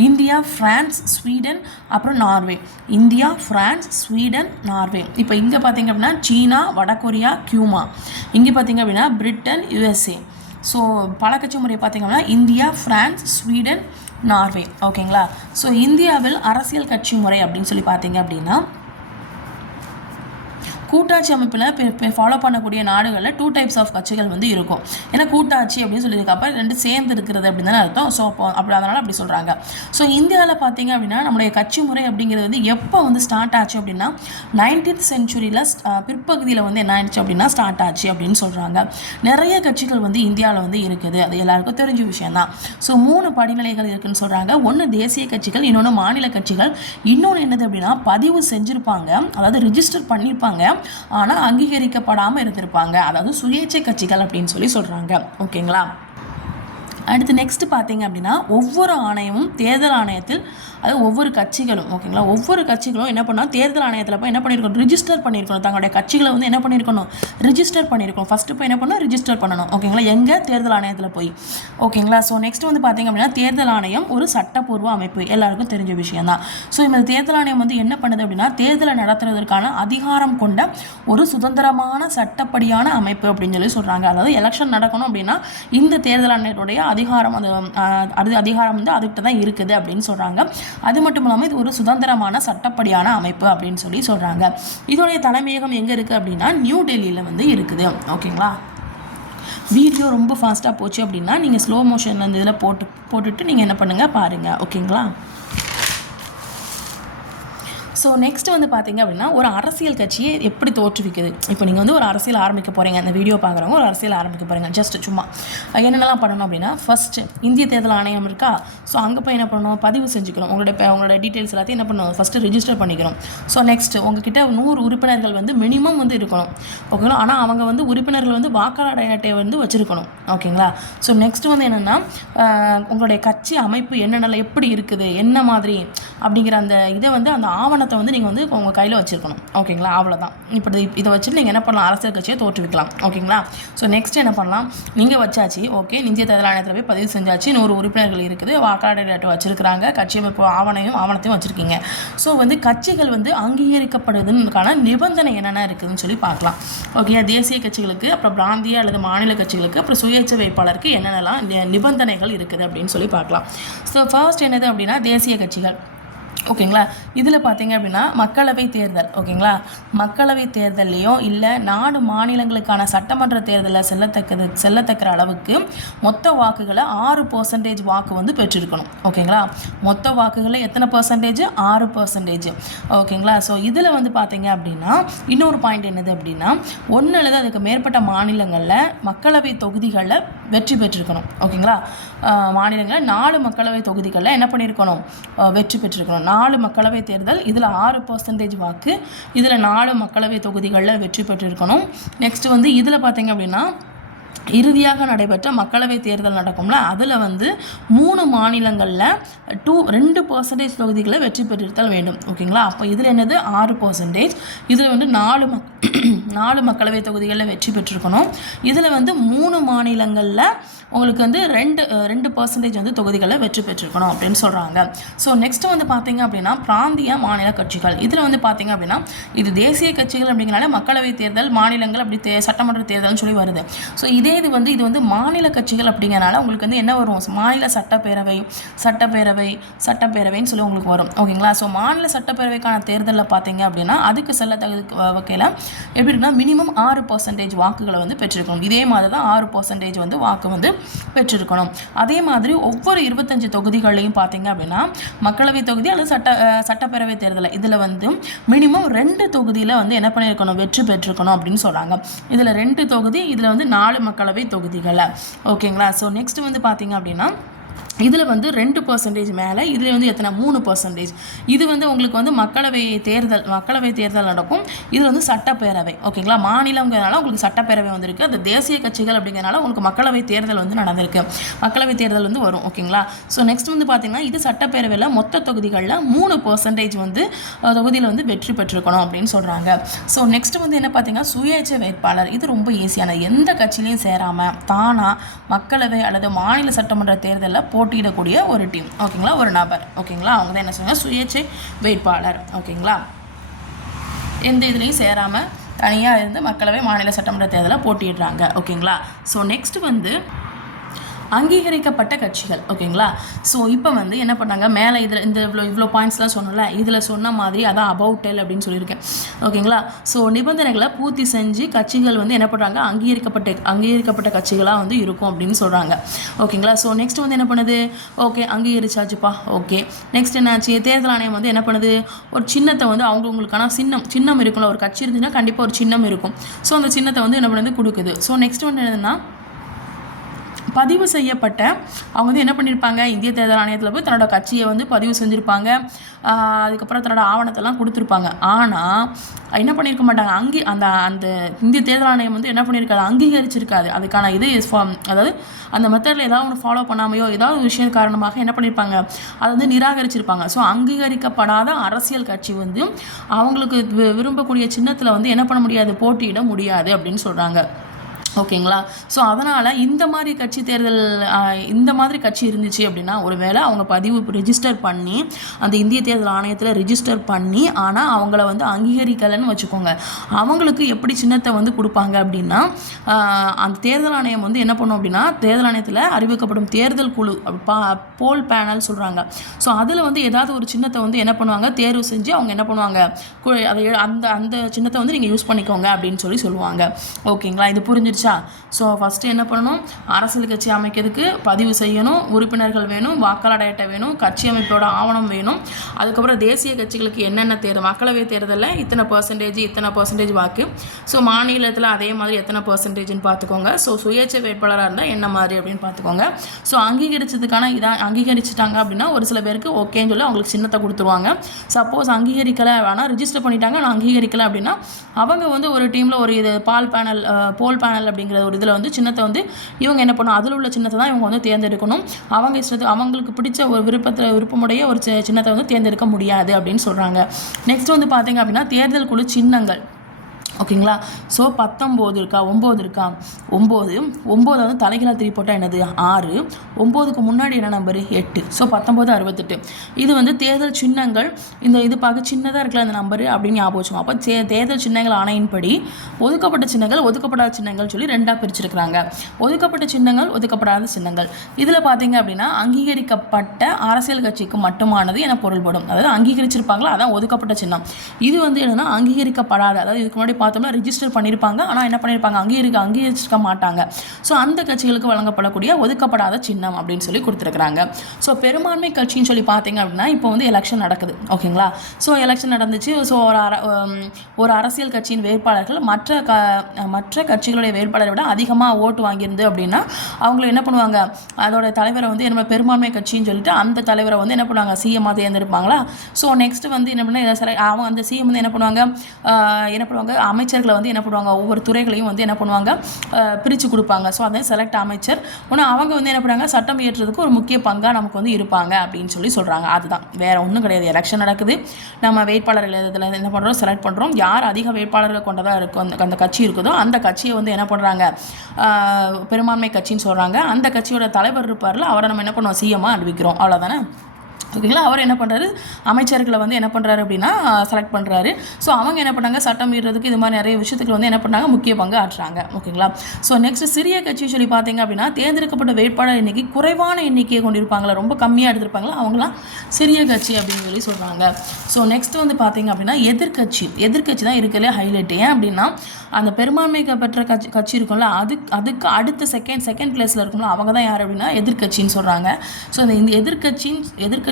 இந்தியா ஃப்ரான்ஸ் ஸ்வீடன் அப்புறம் Norway. India France Sweden Norway. இப்போ இங்கே பார்த்தீங்க அப்படின்னா சீனா வடகொரியா கியூமா. இங்கே பார்த்தீங்க அப்படின்னா பிரிட்டன் யுஎஸ்ஏ. ஸோ பல கட்சி முறை அப்படின்னா இந்தியா ஃப்ரான்ஸ் ஸ்வீடன் நார்வே ஓகேங்களா? ஸோ இந்தியாவில் அரசியல் கட்சி முறை அப்படின்னு சொல்லி பார்த்தீங்க அப்படின்னா கூட்டாட்சி அமைப்பில் ஃபாலோ பண்ணக்கூடிய நாடுகளில் டூ டைப்ஸ் ஆஃப் கட்சிகள் வந்து இருக்கும். ஏன்னா கூட்டாட்சி அப்படின்னு சொல்லியிருக்கப்ப ரெண்டு சேர்ந்து இருக்கிறது அப்படின்னு தானே அர்த்தம். ஸோ அப்போ அப்படி அதனால் அப்படி சொல்கிறாங்க ஸோ இந்தியாவில் பார்த்தீங்க அப்படின்னா நம்மளுடைய கட்சி முறை அப்படிங்கிறது வந்து எப்போ வந்து ஸ்டார்ட் ஆச்சு அப்படின்னா நைன்டீன்த் சென்ச்சுரியில் பிற்பகுதியில் வந்து என்ன ஆயிடுச்சு அப்படின்னா ஸ்டார்ட் ஆச்சு அப்படின்னு சொல்கிறாங்க நிறைய கட்சிகள் வந்து இந்தியாவில் வந்து இருக்குது. அது எல்லாருக்கும் தெரிஞ்ச விஷயம் தான் ஸோ மூணு படிநிலைகள் இருக்குன்னு சொல்கிறாங்க ஒன்று தேசிய கட்சிகள் இன்னொன்று மாநில கட்சிகள். இன்னொன்று என்னது அப்படின்னா பதிவு செஞ்சுருப்பாங்க. அதாவது ரிஜிஸ்டர் பண்ணியிருப்பாங்க ஆனால் அங்கீகரிக்கப்படாமல் இருந்திருப்பாங்க. அதாவது சுயேட்சை கட்சிகள் அப்படின்னு சொல்லி சொல்கிறாங்க ஓகேங்களா? அடுத்து நெக்ஸ்ட் பார்த்தீங்க அப்படின்னா ஒவ்வொரு ஆணையமும் தேர்தல் ஆணையத்தில் அது ஒவ்வொரு கட்சிகளும் ஓகேங்களா ஒவ்வொரு கட்சிகளும் என்ன பண்ணால் தேர்தல் ஆணையத்தில் போய் என்ன பண்ணியிருக்கணும் ரிஜிஸ்டர் பண்ணியிருக்கணும் தங்களுடைய கட்சிகளை வந்து என்ன பண்ணியிருக்கணும் ரிஜிஸ்டர் பண்ணியிருக்கணும் ஃபஸ்ட்டு போய் என்ன பண்ணணும்? ரிஜிஸ்டர் பண்ணணும். ஓகேங்களா எங்கே தேர்தல் ஆணையத்தில் போய். ஓகேங்களா ஸோ நெக்ஸ்ட் வந்து பார்த்தீங்க அப்படின்னா தேர்தல் ஆணையம் ஒரு சட்டப்பூர்வ அமைப்பு. எல்லாருக்கும் தெரிஞ்ச விஷயம் தான் ஸோ இந்த தேர்தல் ஆணையம் வந்து என்ன பண்ணுது அப்படின்னா தேர்தலை நடத்துறதற்கான அதிகாரம் கொண்ட ஒரு சுதந்திரமான சட்டப்படியான அமைப்பு அப்படின்னு சொல்லி சொல்கிறாங்க அதாவது எலெக்ஷன் நடக்கணும் அப்படின்னா இந்த தேர்தல் ஆணையத்துடைய அதிகாரம் அது அது அதிகாரம் வந்து அதுக்கிட்ட தான் இருக்குது அப்படின்னு சொல்கிறாங்க அது மட்டும் இல்லாமல் இது ஒரு சுதந்திரமான சட்டப்படியான அமைப்பு அப்படின்னு சொல்லி சொல்கிறாங்க இதோடைய தலைமையகம் எங்கே இருக்குது அப்படின்னா நியூ டெல்லியில் வந்து இருக்குது. ஓகேங்களா? வீடியோ ரொம்ப ஃபாஸ்ட்டாக போச்சு அப்படின்னா நீங்கள் ஸ்லோ மோஷனில் இந்த இதில் போட்டு போட்டுட்டு நீங்கள் என்ன பண்ணுங்கள் பாருங்கள் ஓகேங்களா? ஸோ நெக்ஸ்ட் வந்து பார்த்தீங்க அப்படின்னா ஒரு அரசியல் கட்சியை எப்படி தோற்றுவிக்குது? இப்போ நீங்கள் வந்து ஒரு அரசியல் ஆரம்பிக்க போகிறீங்க அந்த வீடியோ பார்க்குறவங்க ஒரு அரசியல் ஆரம்பிக்க போகிறீங்க ஜஸ்ட் சும்மா. என்னென்னலாம் பண்ணணும் அப்படின்னா ஃபஸ்ட்டு இந்திய தேர்தல் ஆணையம் இருக்கா? ஸோ அங்கே போய் என்ன பண்ணணும்? பதிவு செஞ்சுக்கணும். உங்களுடைய உங்களோட டீட்டெயில்ஸ் எல்லாத்தையும் என்ன பண்ணணும்? ஃபஸ்ட்டு ரிஜிஸ்டர் பண்ணிக்கணும். ஸோ நெக்ஸ்ட் உங்ககிட்ட நூறு உறுப்பினர்கள் வந்து மினிமம் வந்து இருக்கணும். ஓகேங்களா ஆனால் அவங்க வந்து உறுப்பினர்கள் வந்து வாக்காளர் அட்டையை வந்து வச்சுருக்கணும். ஓகேங்களா ஸோ நெக்ஸ்ட் வந்து என்னென்னா உங்களுடைய கட்சி அமைப்பு என்னென்னலாம் எப்படி இருக்குது? என்ன மாதிரி? அப்படிங்கிற அந்த இதை வந்து அந்த ஆவணத்தை வந்து நீங்கள் வந்து உங்கள் கையில் வச்சுருக்கணும். ஓகேங்களா? அவ்வளோதான் இப்படி இதை வச்சுட்டு நீங்கள் என்ன பண்ணலாம்? அரசியல் கட்சியை தோற்றுவிக்கலாம் ஓகேங்களா? ஸோ நெக்ஸ்ட் என்ன பண்ணலாம்? நீங்கள் வச்சாச்சு ஓகே. இந்திய தேர்தல் ஆணையத்தில் போய் பதிவு செஞ்சாச்சு. நூறு உறுப்பினர்கள் இருக்குது. வாக்காளர் அட்டை வச்சுருக்கிறாங்க. கட்சி அமைப்பு ஆவணையும் ஆவணத்தையும் வச்சுருக்கீங்க. ஸோ வந்து கட்சிகள் வந்து அங்கீகரிக்கப்படுவதற்கான நிபந்தனை என்னென்ன இருக்குதுன்னு சொல்லி பார்க்கலாம். ஓகே தேசிய கட்சிகளுக்கு அப்புறம் பிராந்திய அல்லது மாநில கட்சிகளுக்கு அப்புறம் சுயேட்சை வேட்பாளருக்கு என்னென்னலாம் நிபந்தனைகள் இருக்குது அப்படின்னு சொல்லி பார்க்கலாம். ஸோ ஃபர்ஸ்ட் என்னது அப்படின்னா தேசிய கட்சிகள். ஓகேங்களா? இதில் பார்த்தீங்க அப்படின்னா மக்களவை தேர்தல் ஓகேங்களா? மக்களவை தேர்தல்லையும் இல்லை நாடு மாநிலங்களுக்கான சட்டமன்ற தேர்தலில் செல்லத்தக்கது செல்லத்தக்கிற அளவுக்கு மொத்த வாக்குகளை ஆறு பர்சன்டேஜ் வாக்கு வந்து பெற்றிருக்கணும் ஓகேங்களா? மொத்த வாக்குகளில் எத்தனை பர்சன்டேஜ் ஆறு பர்சன்டேஜ் ஓகேங்களா? ஸோ இதில் வந்து பார்த்தீங்க அப்படின்னா இன்னொரு பாயிண்ட் என்னது அப்படின்னா ஒன்று அல்லது அதுக்கு மேற்பட்ட மாநிலங்களில் மக்களவை தொகுதிகளில் வெற்றி பெற்றிருக்கணும் ஓகேங்களா? மாநிலங்களில் நாலு மக்களவை தொகுதிகளில் என்ன பண்ணியிருக்கணும் வெற்றி பெற்றிருக்கணும். நாலு மக்களவை தேர்தல் இதில் ஆறு பர்சன்டேஜ் வாக்கு இதில் நாலு மக்களவை தொகுதிகளில் வெற்றி பெற்றிருக்கணும். நெக்ஸ்ட் வந்து இதில் பார்த்தீங்க அப்படின்னா இறுதியாக நடைபெற்ற மக்களவை தேர்தல் நடக்கும்ல அதில் வந்து மூணு மாநிலங்களில் டூ ரெண்டு பர்சன்டேஜ் தொகுதிகளை வெற்றி பெற்றிருத்தல் வேண்டும். ஓகேங்களா? அப்போ இதில் என்னது? ஆறு பர்சன்டேஜ் இதில் வந்து நாலு மக் நாலு மக்களவை தொகுதிகளில் வெற்றி பெற்றிருக்கணும். இதில் வந்து மூணு மாநிலங்களில் உங்களுக்கு வந்து ரெண்டு ரெண்டு பர்சன்டேஜ் வந்து தொகுதிகளை வெற்றி பெற்றிருக்கணும் அப்படின்னு சொல்கிறாங்க ஸோ நெக்ஸ்ட் வந்து பார்த்தீங்க அப்படின்னா பிராந்திய மாநில கட்சிகள். இதில் வந்து பார்த்தீங்க அப்படின்னா இது தேசிய கட்சிகள் அப்படிங்கிறனால மக்களவை தேர்தல் மாநிலங்கள் அப்படி தே சட்டமன்ற தேர்தல்னு சொல்லி வருது. ஸோ இதே இது வந்து இது வந்து மாநில கட்சிகள் அப்படிங்கிறனால உங்களுக்கு வந்து என்ன வரும்? மாநில சட்டப்பேரவை சட்டப்பேரவை சட்டப்பேரவைன்னு சொல்லி உங்களுக்கு வரும். ஓகேங்களா ஸோ மாநில சட்டப்பேரவைக்கான தேர்தலில் பார்த்தீங்க அப்படின்னா அதுக்கு செல்ல தகுதி வகையில் எப்படி இருக்குன்னா மினிமம் ஆறு பர்சன்டேஜ் வாக்குகளை வந்து பெற்றிருக்கணும். இதே மாதிரி தான் ஆறு பர்சன்டேஜ் வந்து வாக்கு வந்து பெற்றிருக்கணும் அதே மாதிரி ஒவ்வொரு இருபத்தஞ்சு தொகுதிகளையும் பார்த்தீங்க அப்படின்னா மக்களவை தொகுதி அல்லது சட்ட சட்டப்பேரவை தேர்தல் இதில் வந்து மினிமம் ரெண்டு தொகுதியில் வந்து என்ன பண்ணியிருக்கணும் வெற்றி பெற்றிருக்கணும் அப்படின்னு சொல்கிறாங்க இதில் ரெண்டு தொகுதி இதில் வந்து நாலு மக்களவை தொகுதிகளை ஓகேங்களா ஸோ நெக்ஸ்ட் வந்து பார்த்தீங்க அப்படின்னா இதில் வந்து ரெண்டு பர்சன்டேஜ் மேலே இதில் வந்து எத்தனை? மூணு பர்சன்டேஜ் இது வந்து உங்களுக்கு வந்து மக்களவை தேர்தல் மக்களவை தேர்தல் நடக்கும். இது வந்து சட்டப்பேரவை. ஓகேங்களா மாநிலங்கிறனால உங்களுக்கு சட்டப்பேரவை வந்திருக்கு. அந்த தேசிய கட்சிகள் அப்படிங்கிறனால உங்களுக்கு மக்களவை தேர்தல் வந்து நடந்திருக்கு. மக்களவை தேர்தல் வந்து வரும். ஓகேங்களா ஸோ நெக்ஸ்ட் வந்து பார்த்தீங்கன்னா இது சட்டப்பேரவையில் மொத்த தொகுதிகளில் மூணு பர்சன்டேஜ் வந்து தொகுதியில் வந்து வெற்றி பெற்றிருக்கணும் அப்படின்னு சொல்கிறாங்க ஸோ நெக்ஸ்ட் வந்து என்ன பார்த்தீங்கன்னா சுயேட்சை வேட்பாளர். இது ரொம்ப ஈஸியான எந்த கட்சியிலையும் சேராமல் தானாக மக்களவை அல்லது மாநில சட்டமன்ற தேர்தலில் போட்டியிடக்கூடிய ஒரு டீம் ஓகேங்களா? ஒரு நபர். ஓகேங்களா? அவங்க தான் என்ன சொல்லுங்கள் சுயேட்சை வேட்பாளர். ஓகேங்களா? எந்த இதுலேயும் சேராமல் தனியாக இருந்து மக்களவை மாநில சட்டமன்ற தேர்தலில் போட்டியிடுறாங்க. ஓகேங்களா? ஸோ நெக்ஸ்ட் வந்து அங்கீகரிக்கப்பட்ட கட்சிகள் ஓகேங்களா? ஸோ இப்போ வந்து என்ன பண்ணாங்க? மேலே இதில் இந்த இவ்வளோ இவ்வளோ பாயிண்ட்ஸ்லாம் சொன்னல இதில் சொன்ன மாதிரி அதான் அபவுட் டெல் அப்படின்னு சொல்லியிருக்கேன். ஓகேங்களா? ஸோ நிபந்தனைகளை பூர்த்தி செஞ்சு கட்சிகள் வந்து என்ன பண்ணுறாங்க அங்கீகரிக்கப்பட்ட அங்கீகரிக்கப்பட்ட கட்சிகளாக வந்து இருக்கும் அப்படின்னு சொல்கிறாங்க ஓகேங்களா? ஸோ நெக்ஸ்ட் வந்து என்ன பண்ணுது? ஓகே அங்கீகரிச்சாச்சுப்பா. ஓகே நெக்ஸ்ட் என்னாச்சு? தேர்தல் ஆணையம் வந்து என்ன பண்ணுது? ஒரு சின்னத்தை வந்து அவங்கவுங்களுக்கான சின்னம் சின்னம் இருக்கும்ல ஒரு கட்சி இருந்துச்சுன்னா கண்டிப்பாக ஒரு சின்னம் இருக்கும். ஸோ அந்த சின்னத்தை வந்து என்ன பண்ணுது? கொடுக்குது. ஸோ நெக்ஸ்ட் வந்து என்னதுன்னா பதிவு செய்யப்பட்ட அவங்க வந்து என்ன பண்ணியிருப்பாங்க இந்திய தேர்தல் ஆணையத்தில் போய் தன்னோட கட்சியை வந்து பதிவு செஞ்சுருப்பாங்க. அதுக்கப்புறம் தன்னோட ஆவணத்தெல்லாம் கொடுத்துருப்பாங்க. ஆனால் என்ன பண்ணியிருக்க மாட்டாங்க? அங்கி அந்த அந்த இந்திய தேர்தல் ஆணையம் வந்து என்ன பண்ணியிருக்காது அங்கீகரிச்சிருக்காது. அதுக்கான இது அதாவது அந்த மெத்தடில் ஏதாவது ஒன்று ஃபாலோ பண்ணாமையோ ஏதாவது ஒரு விஷயம் காரணமாக என்ன பண்ணியிருப்பாங்க அதை வந்து நிராகரிச்சிருப்பாங்க. ஸோ அங்கீகரிக்கப்படாத அரசியல் கட்சி வந்து அவங்களுக்கு விரும்பக்கூடிய சின்னத்தில் வந்து என்ன பண்ண முடியாது? போட்டியிட முடியாது அப்படின்னு சொல்கிறாங்க ஓகேங்களா ஸோ அதனால் இந்த மாதிரி கட்சி தேர்தல் இந்த மாதிரி கட்சி இருந்துச்சு அப்படின்னா ஒருவேளை அவங்க பதிவு ரிஜிஸ்டர் பண்ணி அந்த இந்திய தேர்தல் ஆணையத்தில் ரிஜிஸ்டர் பண்ணி ஆனால் அவங்கள வந்து அங்கீகரிக்கலைன்னு வச்சுக்கோங்க. அவங்களுக்கு எப்படி சின்னத்தை வந்து கொடுப்பாங்க அப்படின்னா அந்த தேர்தல் ஆணையம் வந்து என்ன பண்ணும் அப்படின்னா தேர்தல் ஆணையத்தில் அறிவிக்கப்படும் தேர்தல் குழு பா போல் பேனல் சொல்கிறாங்க ஸோ அதில் வந்து ஏதாவது ஒரு சின்னத்தை வந்து என்ன பண்ணுவாங்க? தேர்வு செஞ்சு அவங்க என்ன பண்ணுவாங்க? அதை அந்த அந்த சின்னத்தை வந்து நீங்கள் யூஸ் பண்ணிக்கோங்க அப்படின்னு சொல்லி சொல்லுவாங்க. ஓகேங்களா இது புரிஞ்சிருச்சா ஸோ ஃபஸ்ட்டு என்ன பண்ணணும்? அரசியல் கட்சி அமைக்கிறதுக்கு பதிவு செய்யணும். உறுப்பினர்கள் வேணும் வாக்காளர் அட்டை வேணும் கட்சி அமைப்போட ஆவணம் வேணும். அதுக்கப்புறம் தேசிய கட்சிகளுக்கு என்னென்ன தேர்தல்? மக்களவை தேர்தலில் இத்தனை பர்சன்டேஜ் இத்தனை பர்சன்டேஜ் வாக்கு. ஸோ மாநிலத்தில் அதே மாதிரி எத்தனை பர்சன்டேஜ்னு பார்த்துக்கோங்க. ஸோ சுயேட்சை வேட்பாளராக இருந்தால் என்ன மாதிரி அப்படின்னு பார்த்துக்கோங்க. ஸோ அங்கீகரிச்சதுக்கான இதான் அங்கீகரிச்சிட்டாங்க அப்படின்னா ஒரு சில பேருக்கு ஓகேன்னு சொல்லி அவங்களுக்கு சின்னத்தை கொடுத்துருவாங்க. சப்போஸ் அங்கீகரிக்கலை வேணால் ரிஜிஸ்டர் பண்ணிட்டாங்க நான் அங்கீகரிக்கலை அப்படின்னா அவங்க வந்து ஒரு டீமில் ஒரு இது பால் பேனல் போல் பேனல் அப்படிங்கிற ஒரு இதில் வந்து சின்னத்தை வந்து இவங்க என்ன பண்ணணும் அதில் உள்ள சின்னத்தை தான் இவங்க வந்து தேர்ந்தெடுக்கணும். அவங்க இஷ்டத்து அவங்களுக்கு பிடிச்ச ஒரு விருப்பத்தில் விருப்பமுடைய ஒரு சி- சின்னத்தை வந்து தேர்ந்தெடுக்க முடியாது அப்படின்னு சொல்கிறாங்க நெக்ஸ்ட் வந்து பார்த்தீங்க அப்படின்னா தேர்தல் குழு சின்னங்கள். ஓகேங்களா? ஸோ பத்தொம்போது இருக்கா? ஒம்பது இருக்கா? ஒம்பது. ஒம்பது வந்து தலைகீழாக திருப்பி போட்டால் என்னது? ஆறு. ஒம்போதுக்கு முன்னாடி என்ன நம்பர் எட்டு. ஸோ பத்தொம்போது அறுபத்தெட்டு. இது வந்து தேர்தல் சின்னங்கள். இந்த இது பார்க்க சின்னதாக இருக்கல அந்த நம்பர் அப்படின்னு ஞாபகம் வச்சுக்கோங்க. அப்போ தே தேர்தல் சின்னங்கள் ஆணையின்படி ஒதுக்கப்பட்ட சின்னங்கள் ஒதுக்கப்படாத சின்னங்கள் சொல்லி ரெண்டாக பிரிச்சிருக்கிறாங்க. ஒதுக்கப்பட்ட சின்னங்கள் ஒதுக்கப்படாத சின்னங்கள். இதில் பார்த்தீங்க அப்படின்னா அங்கீகரிக்கப்பட்ட அரசியல் கட்சிக்கு மட்டுமானது என பொருள்படும். அதாவது அங்கீகரிச்சிருப்பாங்களா? அதான் ஒதுக்கப்பட்ட சின்னம். இது வந்து என்னன்னா அங்கீகரிக்கப்படாத அதாவது இதுக்கு முன்னாடி பார்த்தோம்னா ரிஜிஸ்டர் பண்ணியிருப்பாங்க ஆனால் என்ன பண்ணியிருப்பாங்க அங்கீகரிக்க அங்கீகரிச்சிருக்க மாட்டாங்க. ஸோ அந்த கட்சிகளுக்கு வழங்கப்படக்கூடிய ஒதுக்கப்படாத சின்னம் அப்படின்னு சொல்லி கொடுத்துருக்குறாங்க. ஸோ பெரும்பான்மை கட்சின்னு சொல்லி பார்த்தீங்க அப்படின்னா இப்போ வந்து எலெக்ஷன் நடக்குது. ஓகேங்களா ஸோ எலெக்ஷன் நடந்துச்சு. ஸோ ஒரு அர ஒரு அரசியல் கட்சியின் வேட்பாளர்கள் மற்ற க மற்ற கட்சிகளுடைய வேட்பாளரை விட அதிகமாக ஓட்டு வாங்கியிருந்து அப்படின்னா அவங்கள என்ன பண்ணுவாங்க? அதோட தலைவரை வந்து என்ன பெரும்பான்மை கட்சின்னு சொல்லிட்டு அந்த தலைவரை வந்து என்ன பண்ணுவாங்க? சிஎம்மாக தேர்ந்தெடுப்பாங்களா? ஸோ நெக்ஸ்ட் வந்து என்ன பண்ணால் அவங்க அந்த சிஎம் வந்து என்ன பண்ணுவாங்க? என்ன பண்ணுவாங்க? அமைச்சர்களை வந்து என்ன பண்ணுவாங்க ஒவ்வொரு துறைகளையும் வந்து என்ன பண்ணுவாங்க பிரித்து கொடுப்பாங்க. ஸோ அதை செலக்ட் அமைச்சர். ஒன்று அவங்க வந்து என்ன பண்ணுறாங்க சட்டம் இயற்றுறதுக்கு ஒரு முக்கிய பங்காக நமக்கு வந்து இருப்பாங்க அப்படின்னு சொல்லி சொல்கிறாங்க அதுதான். வேற ஒன்றும் கிடையாது. எலெக்ஷன் நடக்குது. நம்ம வேட்பாளர்கள் இதில் என்ன பண்ணுறோம் செலக்ட் பண்ணுறோம் யார் அதிக வேட்பாளர்கள் கொண்டதாக இருக்கும் அந்த அந்த கட்சி இருக்குதோ அந்த கட்சியை வந்து என்ன பண்ணுறாங்க பெரும்பான்மை கட்சின்னு சொல்கிறாங்க அந்த கட்சியோட தலைவர் இருப்பார்ல அவரை நம்ம என்ன பண்ணுவோம் சிஎம்மாக அறிவிக்கிறோம் அவ்வளோதானே ஓகேங்களா? அவர் என்ன பண்ணுறாரு அமைச்சர்களை வந்து என்ன பண்ணுறாரு அப்படின்னா செலக்ட் பண்ணுறாரு ஸோ அவங்க என்ன பண்ணாங்க? சட்டம் மீறதுக்கு இது மாதிரி நிறைய விஷயத்துக்கு வந்து என்ன பண்ணாங்க? முக்கிய பங்கு ஆற்றுறாங்க. ஓகேங்களா? ஸோ நெக்ஸ்ட் சிறிய கட்சி சொல்லி பார்த்தீங்க அப்படின்னா தேர்ந்தெடுக்கப்பட்ட வேட்பாளர் எண்ணிக்கை குறைவான எண்ணிக்கையை கொண்டிருப்பாங்களா? ரொம்ப கம்மியாக எடுத்திருப்பாங்களா? அவங்களாம் சிறிய கட்சி அப்படின்னு சொல்லி சொல்கிறாங்க ஸோ நெக்ஸ்ட் வந்து பார்த்தீங்க அப்படின்னா எதிர்க்கட்சி. எதிர்க்கட்சி தான் இருக்கிறதே ஹைலைட் ஏன் அப்படின்னா அந்த பெரும்பான்மை பெற்ற கட்சி கட்சி இருக்கும்ல அதுக்கு அதுக்கு அடுத்த செகண்ட் செகண்ட் பிளேஸில் இருக்கும்ல அவங்க தான் யார் அப்படின்னா எதிர்க்கட்சின்னு சொல்கிறாங்க ஸோ இந்த இந்த எதிர்கட்சி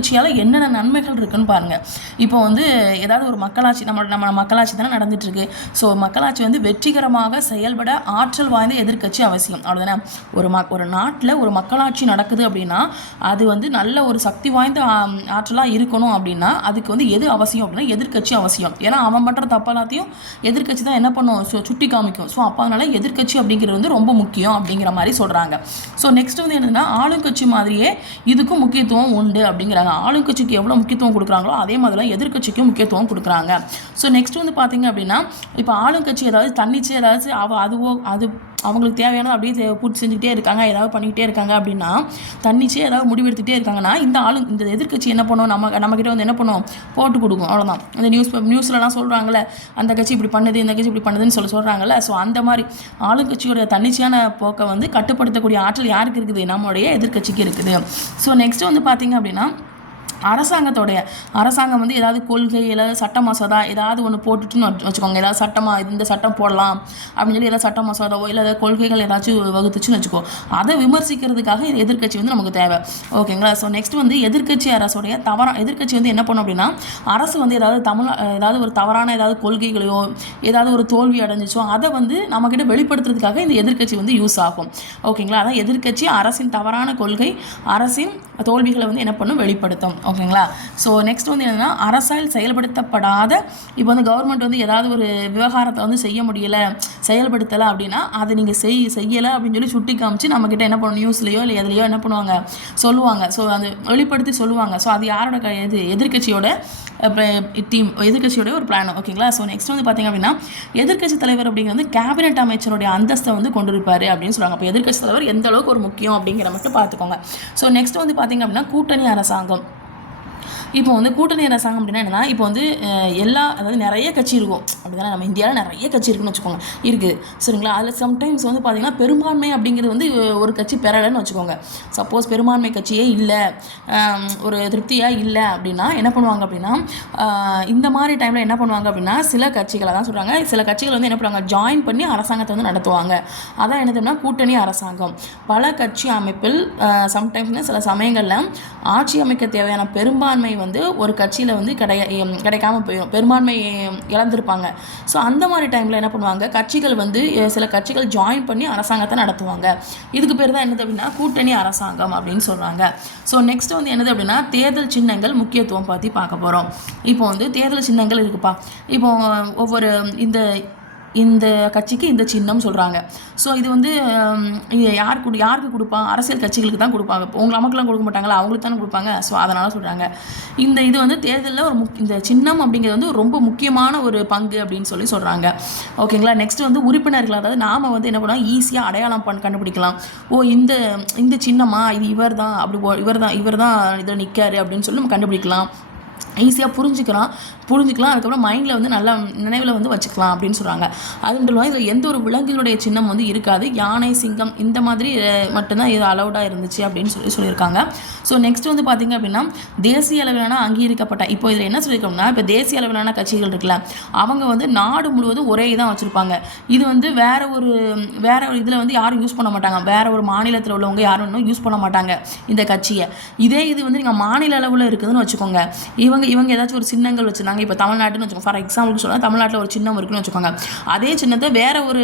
ஆட்சியால் என்னென்ன நன்மைகள் இருக்குன்னு பாருங்கள் இப்போ வந்து ஏதாவது ஒரு மக்களாட்சி நம்ம நம்ம மக்களாட்சி தானே நடந்துட்டுருக்கு. ஸோ மக்களாட்சி வந்து வெற்றிகரமாக செயல்பட ஆற்றல் வாய்ந்த எதிர்க்கட்சி அவசியம். அவ்வளோதானே ஒரு ம ஒரு நாட்டில் ஒரு மக்களாட்சி நடக்குது அப்படின்னா அது வந்து நல்ல ஒரு சக்தி வாய்ந்த ஆற்றலாக இருக்கணும் அப்படின்னா அதுக்கு வந்து எது அவசியம் அப்படின்னா எதிர்க்கட்சி அவசியம். ஏன்னா அவன் பண்ணுற தப்பெல்லாத்தையும் எதிர்க்கட்சி தான் என்ன பண்ணும்? ஸோ சுட்டி காமிக்கும். ஸோ அப்போ அதனால் எதிர்க்கட்சி அப்படிங்கிறது வந்து ரொம்ப முக்கியம் அப்படிங்கிற மாதிரி சொல்கிறாங்க ஸோ நெக்ஸ்ட் வந்து என்னன்னா ஆளுங்கட்சி மாதிரியே இதுக்கும் முக்கியத்துவம் உண்டு அப்படிங்கிறாங்க. ஆளுங்கட்சிக்கு எவ்வளோ முக்கியத்துவம் கொடுக்குறாங்களோ அதே மாதிரிலாம் எதிர்க்கட்சிக்கும் முக்கியத்துவம் கொடுக்குறாங்க. ஸோ நெக்ஸ்ட் வந்து பார்த்தீங்க அப்படின்னா இப்போ ஆளுங்கட்சி ஏதாவது தன்னிச்சு ஏதாவது அவ அதுவோ அது அவங்களுக்கு தேவையானது அப்படியே பூர்த்தி செஞ்சுக்கிட்டே இருக்காங்க ஏதாவது பண்ணிக்கிட்டே இருக்காங்க அப்படின்னா தன்னிச்சே ஏதாவது முடிவெடுத்துகிட்டே இருக்காங்கன்னா இந்த ஆளு இந்த எதிர்க்கட்சி என்ன பண்ணும்? நம்ம நம்மக்கிட்ட வந்து என்ன பண்ணும்? போட்டு கொடுக்கும் அவ்வளோதான் அந்த நியூஸ் நியூஸ்லலாம் சொல்கிறாங்கல்ல அந்த கட்சி இப்படி பண்ணுது இந்த கட்சி இப்படி பண்ணுதுன்னு சொல்லி சொல்கிறாங்கல்ல ஸோ அந்த மாதிரி ஆளுங்கட்சியோட தன்னிச்சையான போக்கை வந்து கட்டுப்படுத்தக்கூடிய ஆற்றல் யாருக்கு இருக்குது? நம்மளுடைய எதிர்க்கட்சிக்கு இருக்குது. ஸோ நெக்ஸ்ட் வந்து பார்த்தீங்க அப்படின்னா அரசாங்கத்தோடைய அரசாங்கம் வந்து ஏதாவது கொள்கை ஏதாவது சட்ட மசோதா ஏதாவது ஒன்று போட்டுட்டுன்னு வச்சு- வச்சுக்கோங்க. ஏதாவது சட்டமாக இந்த சட்டம் போடலாம் அப்படின்னு சொல்லி ஏதாவது சட்ட மசோதாவோ இல்லை ஏதாவது கொள்கைகள் ஏதாச்சும் வகுத்துச்சுன்னு வச்சுக்கோ அதை விமர்சிக்கிறதுக்காக இந்த எதிர்க்கட்சி வந்து நமக்கு தேவை. ஓகேங்களா? ஸோ நெக்ஸ்ட் வந்து எதிர்க்கட்சி அரசுடைய தவறா எதிர்க்கட்சி வந்து என்ன பண்ணும் அப்படின்னா அரசு வந்து ஏதாவது தமிழ் ஏதாவது ஒரு தவறான ஏதாவது கொள்கைகளையோ ஏதாவது ஒரு தோல்வி அடைஞ்சிச்சோ அதை வந்து நம்மக்கிட்ட வெளிப்படுத்துறதுக்காக இந்த எதிர்க்கட்சி வந்து யூஸ் ஆகும். ஓகேங்களா? அதான் எதிர்க்கட்சி அரசின் தவறான கொள்கை அரசின் தோல்விகளை வந்து என்ன பண்ணும்? வெளிப்படுத்தும். ஓகேங்களா? ஸோ நெக்ஸ்ட் வந்து என்னன்னா அரசால் செயல்படுத்தப்படாத இப்போ வந்து கவர்மெண்ட் வந்து ஏதாவது ஒரு விவகாரத்தை வந்து செய்ய முடியலை செயல்படுத்தலை அப்படின்னா அதை நீங்கள் செய் செய்யலை அப்படின்னு சொல்லி சுட்டி காமிச்சு நம்மக்கிட்ட என்ன பண்ணுவோம் நியூஸ்லையோ இல்லை எதுலையோ என்ன பண்ணுவாங்க? சொல்லுவாங்க. ஸோ அது வெளிப்படுத்தி சொல்லுவாங்க. ஸோ அது யாரோட க இது எதிர்க்கட்சியோட டீம் எதிர்க்கட்சியோட ஒரு பிளான் ஓகேங்களா? ஸோ நெக்ஸ்ட் வந்து பார்த்தீங்க அப்படின்னா எதிர்க்கட்சி தலைவர் அப்படிங்கிறது கேபினெட் அமைச்சருடைய அந்தஸ்தை வந்து கொண்டு இருப்பார் அப்படின்னு சொல்லுவாங்க அப்போ எதிர்க்கட்சி தலைவர் எந்த அளவுக்கு ஒரு முக்கியம் அப்படிங்கிற மட்டும் பார்த்துக்கோங்க ஸோ நெக்ஸ்ட் வந்து பார்த்தீங்க அப்படின்னா கூட்டணி அரசாங்கம். இப்போ வந்து கூட்டணி அரசாங்கம் அப்படின்னா என்னன்னா இப்போ வந்து எல்லா அதாவது நிறைய கட்சி இருக்கும். அப்படிதானே? நம்ம இந்தியாவில் நிறைய கட்சி இருக்குன்னு வச்சுக்கோங்க. இருக்குது சரிங்களா? அதில் சம்டைம்ஸ் வந்து பார்த்தீங்கன்னா பெரும்பான்மை அப்படிங்கிறது வந்து ஒரு கட்சி பெறலைன்னு வச்சுக்கோங்க. சப்போஸ் பெரும்பான்மை கட்சியே இல்லை ஒரு திருப்தியாக இல்லை அப்படின்னா என்ன பண்ணுவாங்க அப்படின்னா இந்த மாதிரி டைமில் என்ன பண்ணுவாங்க அப்படின்னா சில கட்சிகளை தான் சொல்கிறாங்க சில கட்சிகள் வந்து என்ன பண்ணுவாங்க? ஜாயின் பண்ணி அரசாங்கத்தை வந்து நடத்துவாங்க. அதான் என்னதுன்னா கூட்டணி அரசாங்கம். பல கட்சி அமைப்பில் சம்டைம்ஸ் சில சமயங்களில் ஆட்சி அமைக்க தேவையான பெரும்பான்மை வந்து ஒரு கட்சியில் வந்து கிடையா கிடைக்காம போயிடும் பெரும்பான்மை இழந்திருப்பாங்க. ஸோ அந்த மாதிரி டைமில் என்ன பண்ணுவாங்க? கட்சிகள் வந்து சில கட்சிகள் ஜாயின் பண்ணி அரசாங்கத்தை நடத்துவாங்க. இதுக்கு பேர் தான் என்னது அப்படின்னா கூட்டணி அரசாங்கம் அப்படின்னு சொல்கிறாங்க ஸோ நெக்ஸ்ட் வந்து என்னது அப்படின்னா தேர்தல் சின்னங்கள் முக்கியத்துவம் பற்றி பார்க்க போகிறோம் இப்போ வந்து தேர்தல் சின்னங்கள் இருக்குப்பா. இப்போ ஒவ்வொரு இந்த இந்த கட்சிக்கு இந்த சின்னம் சொல்கிறாங்க ஸோ இது வந்து யார் கொடு யாருக்கு கொடுப்பா? அரசியல் கட்சிகளுக்கு தான் கொடுப்பாங்க. இப்போ உங்க நமக்குலாம் கொடுக்க மாட்டாங்களா? அவங்களுக்கு தானே கொடுப்பாங்க. ஸோ அதனால் சொல்கிறாங்க இந்த இது வந்து தேர்தலில் ஒரு முக் இந்த சின்னம் அப்படிங்கிறது வந்து ரொம்ப முக்கியமான ஒரு பங்கு அப்படின்னு சொல்லி சொல்கிறாங்க ஓகேங்களா நெக்ஸ்ட் வந்து உறுப்பினர்கள் அதாவது நாம் வந்து என்ன பண்ணலாம்? ஈஸியாக அடையாளம் பண்ண கண்டுபிடிக்கலாம். ஓ இந்த இந்த சின்னமா? இது இவர் தான் அப்படி இவர் தான் இவர் தான் இதில் நிற்காரு அப்படின்னு சொல்லி நம்ம கண்டுபிடிக்கலாம். ஈஸியாக புரிஞ்சுக்கலாம். புரிஞ்சுக்கலாம். அதுக்கப்புறம் மைண்டில் வந்து நல்லா நினைவில் வந்து வச்சுக்கலாம் அப்படின்னு சொல்கிறாங்க அது மட்டும் இல்லாமல் இதில் எந்த ஒரு விலங்குகளுடைய சின்னம் வந்து இருக்காது. யானை சிங்கம் இந்த மாதிரி மட்டும்தான் இது அலௌடாக இருந்துச்சு அப்படின்னு சொல்லி சொல்லியிருக்காங்க. ஸோ நெக்ஸ்ட் வந்து பார்த்திங்க அப்படின்னா தேசிய அளவிலான அங்கீகரிக்கப்பட்ட இப்போ இதில் என்ன சொல்லியிருக்கோம்னா இப்போ தேசிய அளவிலான கட்சிகள் இருக்குல்ல அவங்க வந்து நாடு முழுவதும் ஒரே இதான் வச்சுருப்பாங்க. இது வந்து வேற ஒரு வேற ஒரு இதில் வந்து யாரும் யூஸ் பண்ண மாட்டாங்க. வேற ஒரு மாநிலத்தில் உள்ளவங்க யாரும் இன்னும் யூஸ் பண்ண மாட்டாங்க இந்த கட்சியை. இதே இது வந்து நீங்கள் மாநில அளவில் இருக்குதுன்னு வச்சுக்கோங்க. இவங்க இவங்க ஏதாச்சும் ஒரு சின்னங்கள் வச்சுருந்தாங்க. இப்போ தமிழ்நாட்டுன்னு வச்சுக்கோங்க ஃபார் எக்ஸாம்பிள் சொன்னால் தமிழ்நாட்டில் ஒரு சின்னம் இருக்குன்னு வச்சுக்கோங்க. அதே சின்னத்தை வேறு ஒரு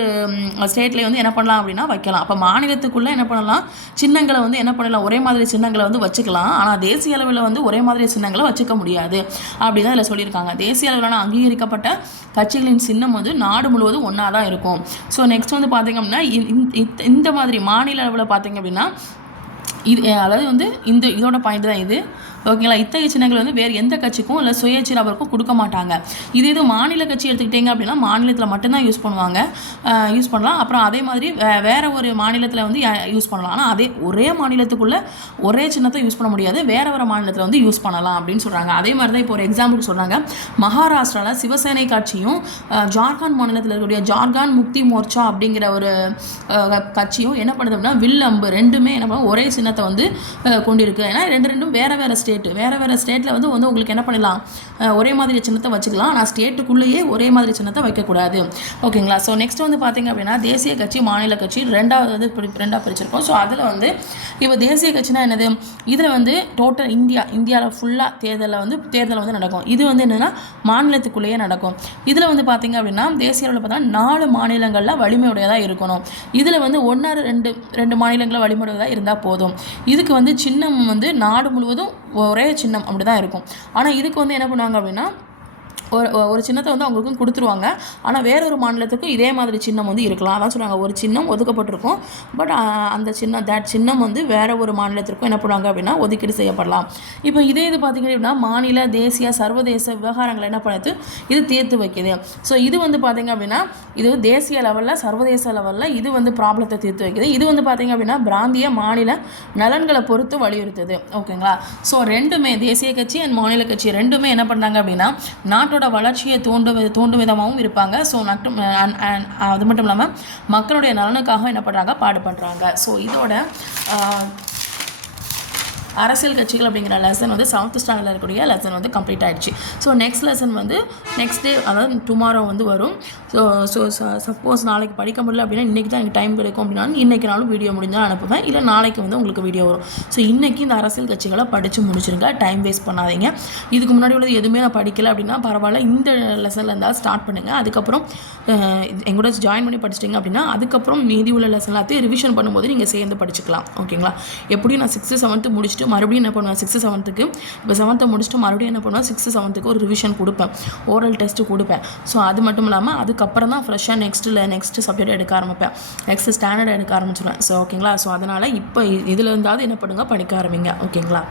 ஸ்டேட்லேயே வந்து என்ன பண்ணலாம் அப்படின்னா வைக்கலாம். அப்போ மாநிலத்துக்குள்ளே என்ன பண்ணலாம்? சின்னங்களை வந்து என்ன பண்ணலாம்? ஒரே மாதிரி சின்னங்களை வந்து வச்சுக்கலாம். ஆனால் தேசிய அளவில் வந்து ஒரே மாதிரி சின்னங்களை வச்சுக்க முடியாது. அப்படி தான் சொல்லியிருக்காங்க. தேசிய அளவிலான அங்கீகரிக்கப்பட்ட கட்சிகளின் சின்னம் வந்து நாடு முழுவதும் ஒன்றா தான் இருக்கும். ஸோ நெக்ஸ்ட் வந்து பார்த்தீங்க அப்படின்னா இந்த- இந்த மாதிரி மாநில அளவில் பார்த்தீங்க அப்படின்னா இது அதாவது வந்து இந்த இதோட பாயிண்ட் தான் இது. ஓகேங்களா இத்தகைய சின்னங்கள் வந்து வேறு எந்த கட்சிக்கும் இல்லை சுயேட்சை நபருக்கும் கொடுக்க மாட்டாங்க. இது இது மாநில கட்சி எடுத்துக்கிட்டிங்க அப்படின்னா மாநிலத்தில் மட்டும்தான் யூஸ் பண்ணுவாங்க. யூஸ் பண்ணலாம். அப்புறம் அதே மாதிரி வே- வேறு ஒரு மாநிலத்தில் வந்து யூஸ் பண்ணலாம். ஆனால் அதே ஒரே மாநிலத்துக்குள்ளே ஒரே சின்னத்தை யூஸ் பண்ண முடியாது. வேறு ஒரு மாநிலத்தில் வந்து யூஸ் பண்ணலாம் அப்படின்னு சொல்கிறாங்க அதே மாதிரி தான் இப்போ ஒரு எக்ஸாம்பிள் சொல்கிறாங்க மகாராஷ்டிராவில் சிவசேனை கட்சியும் ஜார்க்கண்ட் மாநிலத்தில் இருக்கக்கூடிய ஜார்க்கண்ட் முக்தி மோர்ச்சா அப்படிங்கிற ஒரு கட்சியும் என்ன பண்ணுது அப்படின்னா வில்லம்பு ரெண்டுமே என்ன பண்ணுவோம் ஒரே சின்னத்தை வந்து கொண்டிருக்கு. ஏன்னா ரெண்டு ரெண்டும் வேறு வேறு ஸ்டேட்டு வேறு வேறு ஸ்டேட்டில் வந்து வந்து உங்களுக்கு என்ன பண்ணலாம்? ஒரே மாதிரி சின்னத்தை வச்சுக்கலாம். ஆனால் ஸ்டேட்டுக்குள்ளேயே ஒரே மாதிரி சின்னத்தை வைக்கக்கூடாது. ஓகேங்களா? ஸோ நெக்ஸ்ட் வந்து பார்த்தீங்க அப்படின்னா தேசிய கட்சி மாநில கட்சி ரெண்டாவது வந்து ரெண்டாக பிரிச்சிருக்கோம். ஸோ அதில் வந்து இப்போ தேசிய கட்சினா என்னது? இதில் வந்து டோட்டல் இந்தியா இந்தியாவில் ஃபுல்லாக தேர்தலில் வந்து தேர்தல் வந்து நடக்கும். இது வந்து என்னென்னா மாநிலத்துக்குள்ளேயே நடக்கும். இதில் வந்து பார்த்தீங்க அப்படின்னா தேசிய அளவில் பார்த்தா நாலு மாநிலங்களில் வலிமையுடையதாக இருக்கணும். இதில் வந்து ஒன்று ரெண்டு ரெண்டு மாநிலங்களில் வலிமையுடையதாக இருந்தால் போதும். இதுக்கு வந்து சின்னம் வந்து நாடு முழுவதும் ஒரே சின்னம் அப்படி தான் இருக்கும். ஆனால் இதுக்கு வந்து என்ன பண்ணுவாங்க அப்படின்னா ஒரு ஒரு சின்னத்தை வந்து அவங்களுக்கும் கொடுத்துருவாங்க. ஆனால் வேற ஒரு மாநிலத்துக்கும் இதே மாதிரி சின்னம் வந்து இருக்கலாம். அதான் சொல்கிறாங்க ஒரு சின்னம் ஒதுக்கப்பட்டிருக்கும். பட் அந்த சின்னம் தட் சின்னம் வந்து வேற ஒரு மாநிலத்திற்கும் என்ன பண்ணுவாங்க அப்படின்னா ஒதுக்கீடு செய்யப்படலாம். இப்போ இதே இது பார்த்தீங்க அப்படின்னா மாநில தேசிய சர்வதேச விவகாரங்களை என்ன பண்ணுது இது தீர்த்து வைக்குது. ஸோ இது வந்து பார்த்தீங்க அப்படின்னா இது தேசிய லெவலில் சர்வதேச லெவலில் இது வந்து ப்ராப்ளத்தை தீர்த்து வைக்குது. இது வந்து பார்த்தீங்க அப்படின்னா பிராந்திய மாநில நலன்களை பொறுத்து வலியுறுத்துது. ஓகேங்களா? ஸோ ரெண்டுமே தேசிய கட்சி அண்ட் மாநில கட்சி ரெண்டுமே என்ன பண்ணாங்க அப்படின்னா நாட்டோட வளர்ச்சியை தோண்டு தோண்டும் விதமாகவும் இருப்பாங்க. ஸோ மட்டும் அது மட்டும் இல்லாமல் மக்களுடைய நலனுக்காக என்ன பண்ணுறாங்க பாடுபடுறாங்க. ஸோ இதோட அரசியல் கட்சிகள் அப்படிங்கிற லெசன் வந்து செவன்த் ஸ்டாண்டர்டில் இருக்கக்கூடிய லெசன் வந்து கம்ப்ளீட் ஆயிடுச்சு. ஸோ நெக்ஸ்ட் லெசன் வந்து நெக்ஸ்ட் டே அதாவது டுமாரோ வந்து வரும். ஸோ ஸோ சப்போஸ் நாளைக்கு படிக்க முடியல அப்படின்னா இன்றைக்கி தான் எனக்கு டைம் கிடைக்கும் அப்படின்னா இன்றைக்கி நாளும் வீடியோ முடிஞ்சால் அனுப்புவேன். இல்லை நாளைக்கு வந்து உங்களுக்கு வீடியோ வரும். ஸோ இன்றைக்கி இந்த அரசியல் கட்சிகளை படித்து முடிச்சிருங்க. டைம் வேஸ்ட் பண்ணாதீங்க. இதுக்கு முன்னாடி உள்ளது எதுவுமே நான் படிக்கல அப்படின்னா பரவாயில்ல. இந்த லெசனில் இருந்தால் ஸ்டார்ட் பண்ணுங்கள் அதுக்கப்புறம் எங்கூட ஜாயின் பண்ணி படிச்சிட்டிங்க அப்படின்னா அதுக்கப்புறம் மீதி உள்ள லெசன் எல்லாத்தையும் ரிவிஷன் பண்ணும்போது நீங்கள் சேர்ந்து படிச்சுக்கலாம். ஓகேங்களா எப்படியும் நான் சிக்ஸ்த்து செவன்த்து முடிச்சுட்டு மறுபடியும் என்ன பண்ணுவேன்? சிக்ஸ்த்து செவன்த்துக்கு இப்போ செவன்த்தை முடிச்சுட்டு மறுபடியும் என்ன பண்ணுவேன்? சிக்ஸ்த்து செவன்த்துக்கு ஒரு ரிவிஷன் கொடுப்பேன். ஓரல் டெஸ்ட்டு கொடுப்பேன். ஸோ அது மட்டும் இல்லாமல் அதுக்கப்புறம் தான் ஃப்ரெஷ்ஷாக நெக்ஸ்ட்டில் நெக்ஸ்ட் சப்ஜெக்ட் எடுக்க ஆரம்பிப்பேன். நெக்ஸ்ட் ஸ்டாண்டர்ட் எடுக்க ஆரம்பிச்சிடுவேன் ஸோ ஓகேங்களா ஸோ அதனால் இப்போ இதில் இருந்தாவது என்ன பண்ணுங்கள் படிக்க ஆரம்பிங்க. ஓகேங்களா